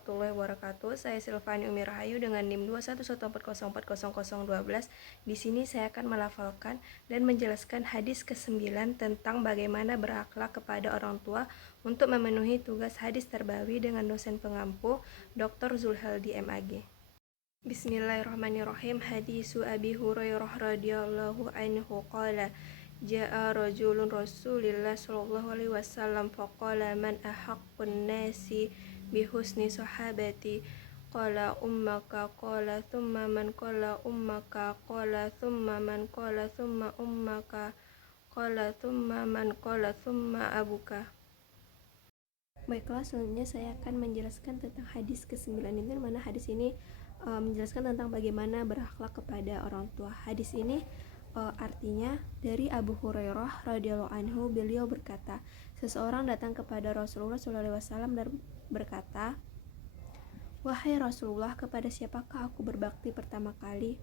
warahmatullahi wabarakatuh. Saya Silvani Umi Rahayu dengan NIM 2111400400012. Di sini saya akan melafalkan dan menjelaskan hadis ke-9 tentang bagaimana berakhlak kepada orang tua untuk memenuhi tugas hadis terbawi dengan dosen pengampu Dr. Zulhaldi MAG. Bismillahirrahmanirrahim. Hadisu Abi Hurairah radhiyallahu anhu qala Ja'a rajulun Rasulillah sallallahu alaihi wasallam faqala man ahaqqun nasi bihusni sahabati qala ummaka qala thumma man qala ummaka qala thumma man qala thumma ummaka qala thumma man qala thumma abuka. Baiklah, selanjutnya saya akan menjelaskan tentang hadis ke-9 ini, di mana hadis ini menjelaskan tentang bagaimana berakhlak kepada orang tua. Hadis ini artinya dari Abu Hurairah radhiyallahu anhu, beliau berkata, seseorang datang kepada Rasulullah SAW dan berkata, "Wahai Rasulullah, kepada siapakah aku berbakti pertama kali?"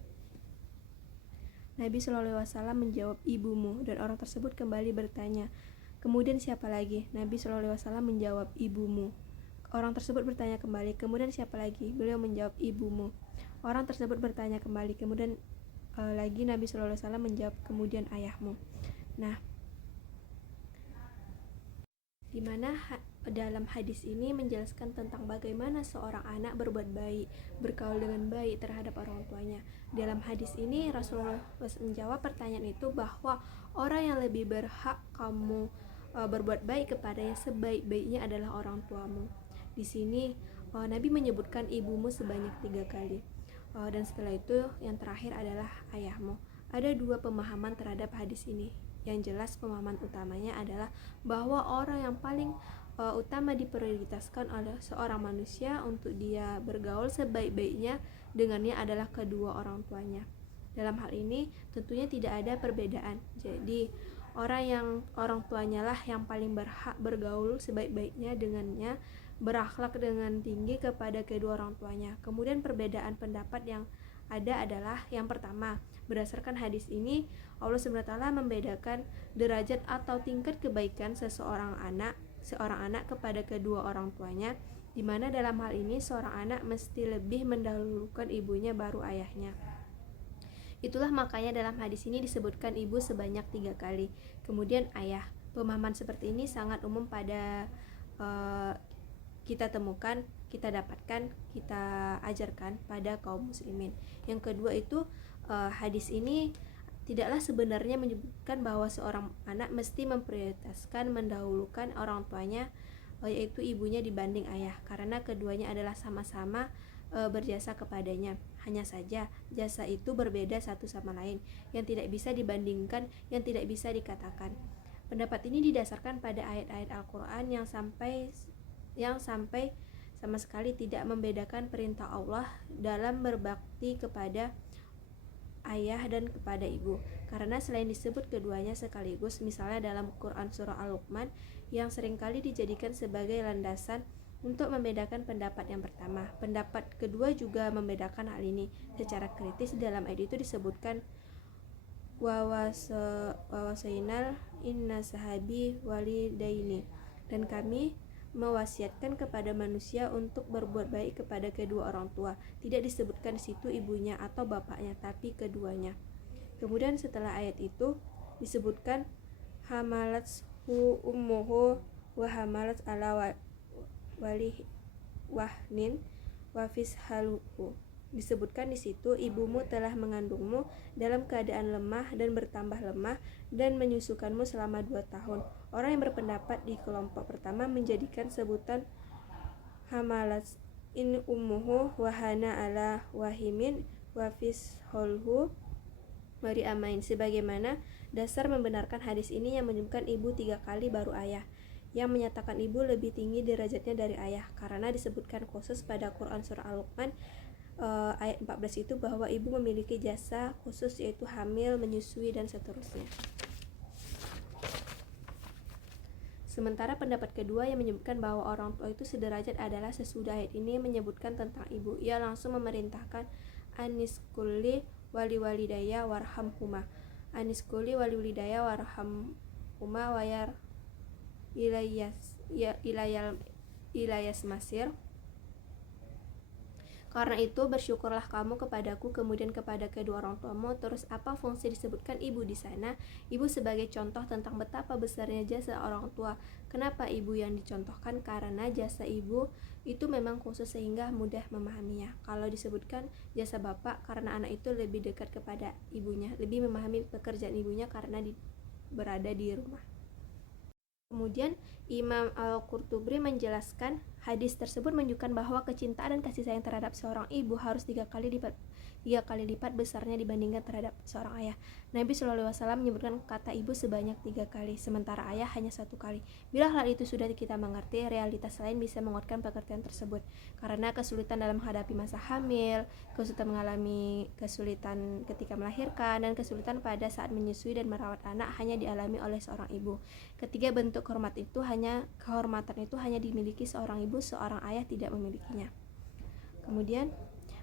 Nabi SAW menjawab, "Ibumu." Dan orang tersebut kembali bertanya, "Kemudian siapa lagi?" Nabi SAW menjawab, "Ibumu." Orang tersebut bertanya kembali, "Kemudian siapa lagi?" Beliau menjawab, "Ibumu." Orang tersebut bertanya kembali, kemudian lagi Nabi SAW menjawab, "Kemudian ayahmu." Nah, di mana dalam hadis ini menjelaskan tentang bagaimana seorang anak berbuat baik, bergaul dengan baik terhadap orang tuanya. Dalam hadis ini Rasulullah menjawab pertanyaan itu bahwa orang yang lebih berhak kamu berbuat baik kepadanya sebaik-baiknya adalah orang tuamu. Di sini Nabi menyebutkan ibumu sebanyak 3 kali. Dan setelah itu yang terakhir adalah ayahmu. Ada 2 pemahaman terhadap hadis ini. Yang jelas pemahaman utamanya adalah bahwa orang yang paling utama diprioritaskan oleh seorang manusia untuk dia bergaul sebaik-baiknya dengannya adalah kedua orang tuanya. Dalam hal ini tentunya tidak ada perbedaan. Jadi orang tuanya lah yang paling berhak bergaul sebaik-baiknya dengannya, berakhlak dengan tinggi kepada kedua orang tuanya. Kemudian perbedaan pendapat yang ada adalah yang pertama, berdasarkan hadis ini Allah SWT membedakan derajat atau tingkat kebaikan seorang anak kepada kedua orang tuanya, di mana dalam hal ini seorang anak mesti lebih mendahulukan ibunya baru ayahnya. Itulah makanya dalam hadis ini disebutkan ibu sebanyak 3 kali, kemudian ayah. Pemahaman seperti ini sangat umum pada kita temukan, kita dapatkan, kita ajarkan pada kaum muslimin. Yang kedua itu hadis ini tidaklah sebenarnya menyebutkan bahwa seorang anak mesti memprioritaskan, mendahulukan orang tuanya, yaitu ibunya dibanding ayah, karena keduanya adalah sama-sama berjasa kepadanya. Hanya saja jasa itu berbeda satu sama lain, yang tidak bisa dibandingkan, yang tidak bisa dikatakan. Pendapat ini didasarkan pada ayat-ayat Al-Quran yang sampai sama sekali tidak membedakan perintah Allah dalam berbakti kepada ayah dan kepada ibu, karena selain disebut keduanya sekaligus, misalnya dalam Quran surah Al-Luqman yang seringkali dijadikan sebagai landasan untuk membedakan pendapat yang pertama. Pendapat kedua juga membedakan hal ini secara kritis. Dalam ayat itu disebutkan wawasainal inna sahabi walidaini, dan kami mewasiatkan kepada manusia untuk berbuat baik kepada kedua orang tua. Tidak disebutkan di situ ibunya atau bapaknya, tapi keduanya. Kemudian setelah ayat itu disebutkan hamalathu ummuhu wa hamalat ala wali wahnin wa fishaluhu. Disebutkan di situ ibumu telah mengandungmu dalam keadaan lemah dan bertambah lemah dan menyusukanmu selama 2 tahun. Orang yang berpendapat di kelompok pertama menjadikan sebutan hamalat in ummuhu wahana ala wahimin wa fisholhu mari amain, sebagaimana dasar membenarkan hadis ini yang menyebutkan ibu 3 kali baru ayah, yang menyatakan ibu lebih tinggi derajatnya dari ayah, karena disebutkan khusus pada Quran surah Al-Luqman ayat 14 itu bahwa ibu memiliki jasa khusus, yaitu hamil, menyusui, dan seterusnya. Sementara pendapat kedua yang menyebutkan bahwa orang tua itu sederajat adalah sesudah ayat ini menyebutkan tentang ibu, ia langsung memerintahkan aniskuli wali-walidaya warhamhuma, aniskuli wali-walidaya warhamhuma wayar ilayas masir, Karena itu bersyukurlah kamu kepadaku, kemudian kepada kedua orang tuamu. Terus apa fungsi disebutkan ibu di sana? Ibu sebagai contoh tentang betapa besarnya jasa orang tua. Kenapa ibu yang dicontohkan? Karena jasa ibu itu memang khusus sehingga mudah memahaminya. Kalau disebutkan jasa bapak, karena anak itu lebih dekat kepada ibunya, lebih memahami pekerjaan ibunya karena berada di rumah. Kemudian Imam Al-Qurtubi menjelaskan hadis tersebut menunjukkan bahwa kecintaan dan kasih sayang terhadap seorang ibu harus tiga kali lipat besarnya dibandingkan terhadap seorang ayah. Nabi SAW menyebutkan kata ibu sebanyak 3 kali, sementara ayah hanya 1 kali. Bila hal itu sudah kita mengerti, realitas lain bisa menguatkan pengertian tersebut. Karena kesulitan dalam menghadapi masa hamil, kesulitan mengalami kesulitan ketika melahirkan, dan kesulitan pada saat menyusui dan merawat anak hanya dialami oleh seorang ibu. Ketiga bentuk kehormatan itu hanya dimiliki seorang ibu, seorang ayah tidak memilikinya. Kemudian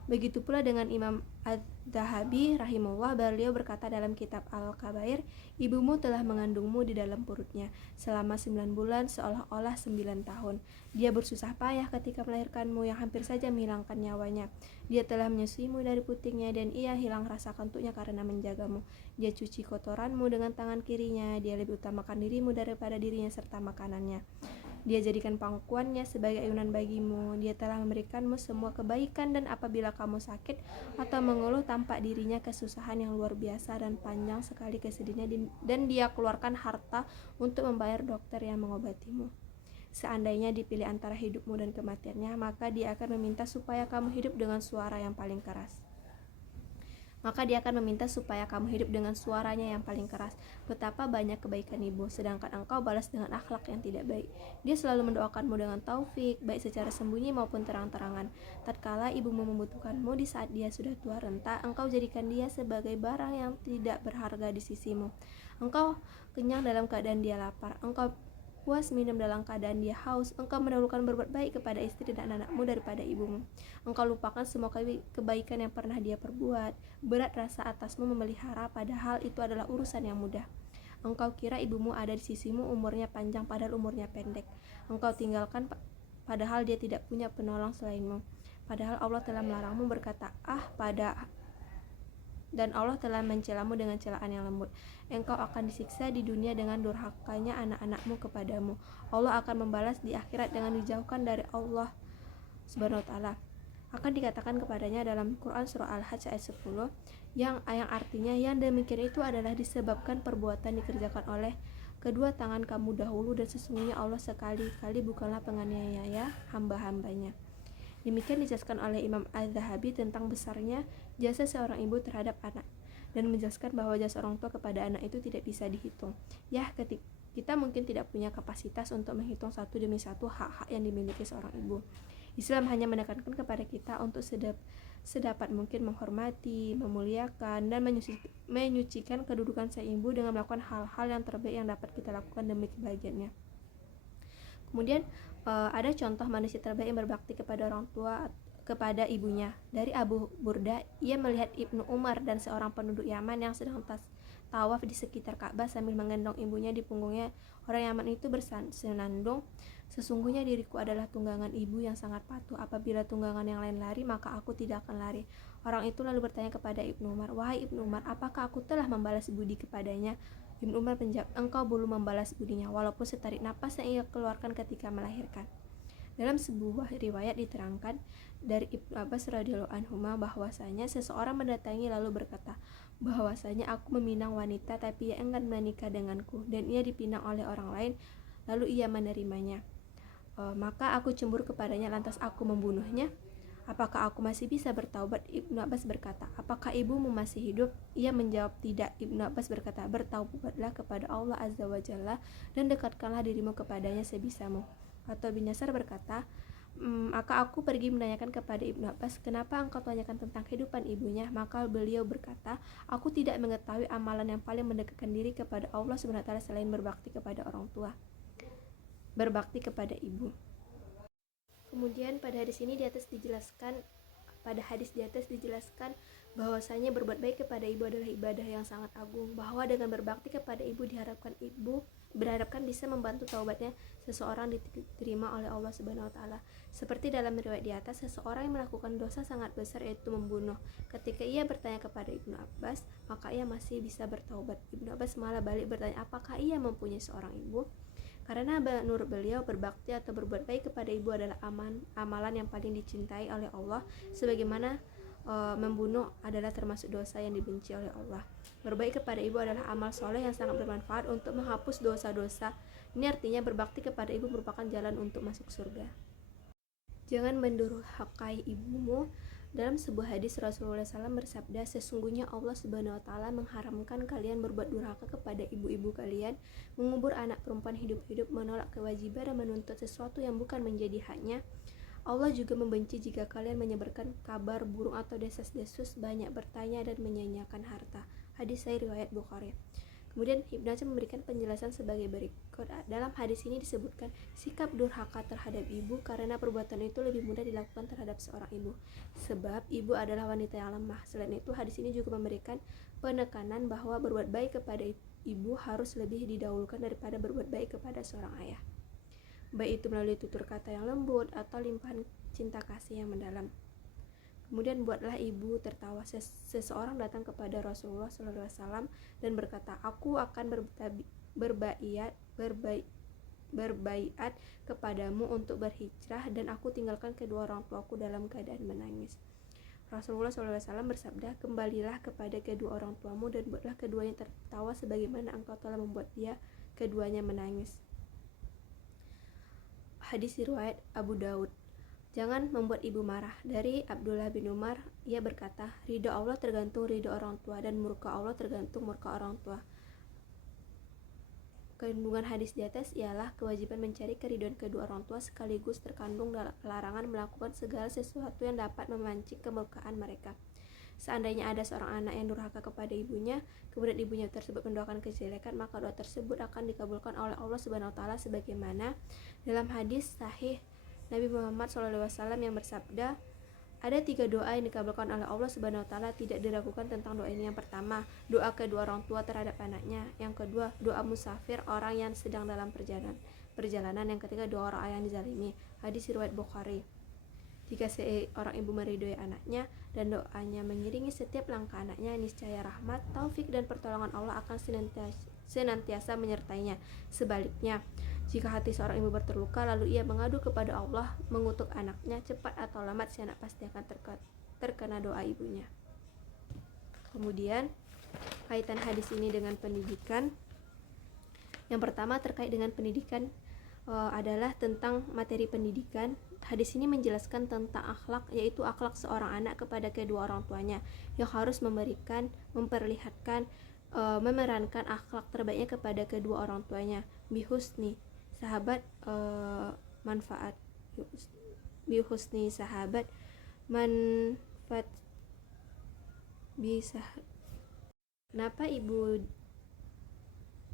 begitu pula dengan Imam Adz-Dzahabi rahimahullah, beliau berkata dalam kitab Al-Kabair, ibumu telah mengandungmu di dalam perutnya selama 9 bulan seolah-olah 9 tahun. Dia bersusah payah ketika melahirkanmu yang hampir saja menghilangkan nyawanya. Dia telah menyusuimu dari putingnya dan ia hilang rasa kantuknya karena menjagamu. Dia cuci kotoranmu dengan tangan kirinya. Dia lebih utamakan dirimu daripada dirinya serta makanannya. Dia jadikan pangkuannya sebagai ayunan bagimu. Dia telah memberikanmu semua kebaikan, dan apabila kamu sakit atau mengeluh, tampak dirinya kesusahan yang luar biasa dan panjang sekali kesedihannya, dan dia keluarkan harta untuk membayar dokter yang mengobatimu. Seandainya dipilih antara hidupmu dan kematiannya, maka dia akan meminta supaya kamu hidup dengan suara yang paling keras. Suaranya yang paling keras. Betapa banyak kebaikan ibu, sedangkan engkau balas dengan akhlak yang tidak baik. Dia selalu mendoakanmu dengan taufik, baik secara sembunyi maupun terang-terangan. Tatkala ibumu membutuhkanmu di saat dia sudah tua renta, engkau jadikan dia sebagai barang yang tidak berharga di sisimu. Engkau kenyang dalam keadaan dia lapar. Engkau puas minum dalam keadaan dia haus. Engkau mendahulukan berbuat baik kepada istri dan anakmu daripada ibumu. Engkau lupakan semua kebaikan yang pernah dia perbuat. Berat rasa atasmu memelihara, padahal itu adalah urusan yang mudah. Engkau kira ibumu ada di sisimu, umurnya panjang padahal umurnya pendek. Engkau tinggalkan padahal dia tidak punya penolong selainmu. Padahal Allah telah melarangmu berkata dan Allah telah mencelamu dengan celaan yang lembut. Engkau akan disiksa di dunia dengan durhakanya anak-anakmu kepadamu. Allah akan membalas di akhirat dengan dijauhkan dari Allah Subhanahu wa taala. Akan dikatakan kepadanya dalam Quran surah Al-Hajj ayat 10 yang artinya yang demikian itu adalah disebabkan perbuatan dikerjakan oleh kedua tangan kamu dahulu, dan sesungguhnya Allah sekali-kali bukanlah penganiaya hamba-hambanya. Demikian dijelaskan oleh Imam Adz-Dzahabi tentang besarnya jasa seorang ibu terhadap anak, dan menjelaskan bahwa jasa orang tua kepada anak itu tidak bisa dihitung. Kita mungkin tidak punya kapasitas untuk menghitung satu demi satu hak-hak yang dimiliki seorang ibu. Islam hanya menekankan kepada kita untuk sedapat mungkin menghormati, memuliakan, dan menyucikan kedudukan sang ibu dengan melakukan hal-hal yang terbaik yang dapat kita lakukan demi kebahagiaannya. Kemudian ada contoh manusia terbaik yang berbakti kepada orang tua, kepada ibunya. Dari Abu Burda, ia melihat Ibnu Umar dan seorang penduduk Yaman yang sedang tawaf di sekitar Ka'bah sambil menggendong ibunya di punggungnya. Orang Yaman itu bersenandung, sesungguhnya diriku adalah tunggangan ibu yang sangat patuh. Apabila tunggangan yang lain lari, maka aku tidak akan lari. Orang itu lalu bertanya kepada Ibnu Umar, wahai Ibnu Umar, apakah aku telah membalas budi kepadanya? Ibnu Umar menjawab, engkau belum membalas budinya, walaupun setarik napas yang ia keluarkan ketika melahirkan. Dalam sebuah riwayat diterangkan dari Ibnu Abbas radhiyallahu anhuma bahwasanya seseorang mendatangi lalu berkata, bahwasanya aku meminang wanita tapi ia enggan menikah denganku, dan ia dipinang oleh orang lain lalu ia menerimanya. Maka aku cemburu kepadanya, lantas aku membunuhnya. Apakah aku masih bisa bertaubat? Ibnu Abbas berkata, apakah ibumu masih hidup? Ia menjawab, tidak. Ibnu Abbas berkata, bertaubatlah kepada Allah Azza wa Jalla dan dekatkanlah dirimu kepadanya sebisamu. Atau bin Yasar berkata, maka aku pergi menanyakan kepada Ibnu Abbas, kenapa engkau tanyakan tentang kehidupan ibunya? Maka beliau berkata, aku tidak mengetahui amalan yang paling mendekatkan diri kepada Allah Subhanahu wa taala selain berbakti kepada orang tua, berbakti kepada ibu. Kemudian pada hadis di atas dijelaskan bahwasanya berbuat baik kepada ibu adalah ibadah yang sangat agung, bahwa dengan berbakti kepada ibu diharapkan ibu berharapkan bisa membantu taubatnya seseorang diterima oleh Allah Subhanahu wa taala. Seperti dalam riwayat di atas, seseorang yang melakukan dosa sangat besar yaitu membunuh. Ketika ia bertanya kepada Ibnu Abbas, maka ia masih bisa bertaubat. Ibnu Abbas malah balik bertanya, apakah ia mempunyai seorang ibu? Karena menurut beliau berbakti atau berbuat baik kepada ibu adalah amalan yang paling dicintai oleh Allah, sebagaimana membunuh adalah termasuk dosa yang dibenci oleh Allah. Berbaik kepada ibu adalah amal soleh yang sangat bermanfaat untuk menghapus dosa-dosa. Ini artinya berbakti kepada ibu merupakan jalan untuk masuk surga. Jangan mendurhakai ibumu. Dalam sebuah hadis Rasulullah SAW bersabda, sesungguhnya Allah Subhanahu wa taala mengharamkan kalian berbuat durhaka kepada ibu-ibu kalian, mengubur anak perempuan hidup-hidup, menolak kewajiban dan menuntut sesuatu yang bukan menjadi haknya. Allah juga membenci jika kalian menyebarkan kabar burung atau desas-desus, banyak bertanya dan menyanyiakan harta. Hadis sahih riwayat Bukhari. Kemudian Ibnu Hajar memberikan penjelasan sebagai berikut. Dalam hadis ini disebutkan sikap durhaka terhadap ibu karena perbuatan itu lebih mudah dilakukan terhadap seorang ibu, sebab ibu adalah wanita yang lemah. Selain itu, hadis ini juga memberikan penekanan bahwa berbuat baik kepada ibu harus lebih didahulukan daripada berbuat baik kepada seorang ayah, baik itu melalui tutur kata yang lembut atau limpahan cinta kasih yang mendalam. Kemudian buatlah ibu tertawa. Seseorang datang kepada Rasulullah SAW dan berkata, aku akan berbaiat kepadamu untuk berhijrah dan aku tinggalkan kedua orang tuaku dalam keadaan menangis. Rasulullah SAW bersabda, kembalilah kepada kedua orang tuamu dan buatlah keduanya tertawa sebagaimana engkau telah membuat keduanya menangis. Hadis riwayat Abu Daud. Jangan membuat ibu marah. Dari Abdullah bin Umar, ia berkata, ridho Allah tergantung ridho orang tua dan murka Allah tergantung murka orang tua. Kandungan hadis di atas ialah kewajiban mencari keridhaan kedua orang tua, sekaligus terkandung larangan melakukan segala sesuatu yang dapat memancing kemurkaan mereka. Seandainya ada seorang anak yang durhaka kepada ibunya, kemudian ibunya tersebut mendoakan kejelekan, maka doa tersebut akan dikabulkan oleh Allah Subhanahu wa taala sebagaimana dalam hadis sahih Nabi Muhammad SAW yang bersabda, ada 3 doa yang dikabulkan oleh Allah Subhanahu wa taala, tidak diragukan tentang doa ini. Yang pertama, doa kedua orang tua terhadap anaknya. Yang kedua, doa musafir, orang yang sedang dalam perjalanan. Yang ketiga, doa orang ayah yang dizalimi. Hadis riwayat Bukhari. Jika seorang ibu meridhoi anaknya dan doanya mengiringi setiap langkah anaknya, niscaya rahmat, taufik dan pertolongan Allah akan senantiasa menyertainya. Sebaliknya, jika hati seorang ibu terluka lalu ia mengadu kepada Allah, mengutuk anaknya, cepat atau lambat si anak pasti akan terkena doa ibunya. Kemudian kaitan hadis ini dengan pendidikan. Yang pertama terkait dengan pendidikan adalah tentang materi pendidikan. Hadis ini menjelaskan tentang akhlak, yaitu akhlak seorang anak kepada kedua orang tuanya yang harus memperlihatkan, memerankan akhlak terbaiknya kepada kedua orang tuanya. Bihusni sahabat manfaat bihusni sahabat manfaat bisa. Kenapa ibu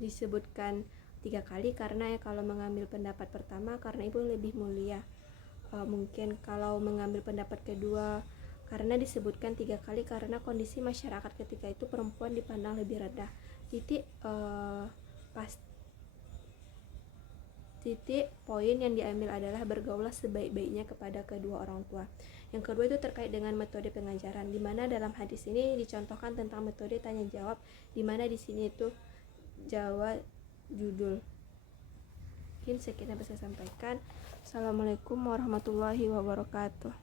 disebutkan 3 kali? Karena kalau mengambil pendapat pertama karena ibu lebih mulia. Mungkin kalau mengambil pendapat kedua karena disebutkan 3 kali karena kondisi masyarakat ketika itu perempuan dipandang lebih rendah. Titik poin yang diambil adalah bergaulah sebaik-baiknya kepada kedua orang tua. Yang kedua itu terkait dengan metode pengajaran, di mana dalam hadis ini dicontohkan tentang metode tanya jawab, di mana di sini itu jawab judul. Mungkin sekian yang bisa saya sampaikan. Assalamualaikum warahmatullahi wabarakatuh.